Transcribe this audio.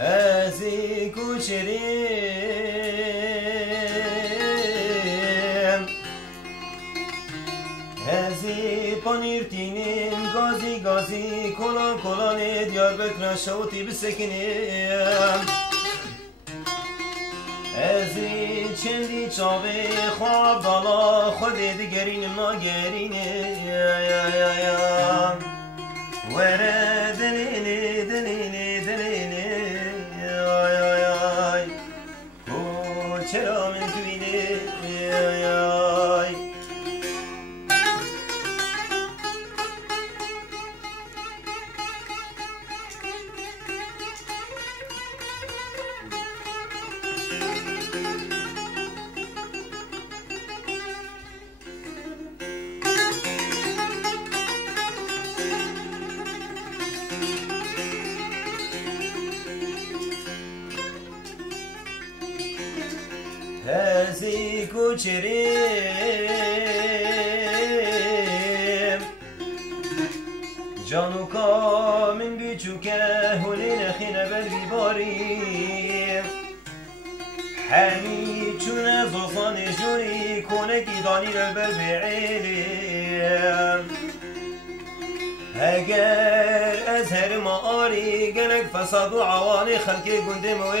ازی کوچریم ازی پانیرتینیم گازی گازی کلان کلان دیار بکر شوتی بسکنیم ازی چندی چاوه خواب بالا خود دیگرین ناگرینیم وره دنینی دنینی دنینی چرا من توینه هزی کوچریم جانو کا من بیچوکه هولی نخینه بر بیباریم همی چونه زوزان جوری کنه گیدانی رو بر بعیلیم اگر از هر ما آری گنگ فساد و عوانی خلقی گنده موی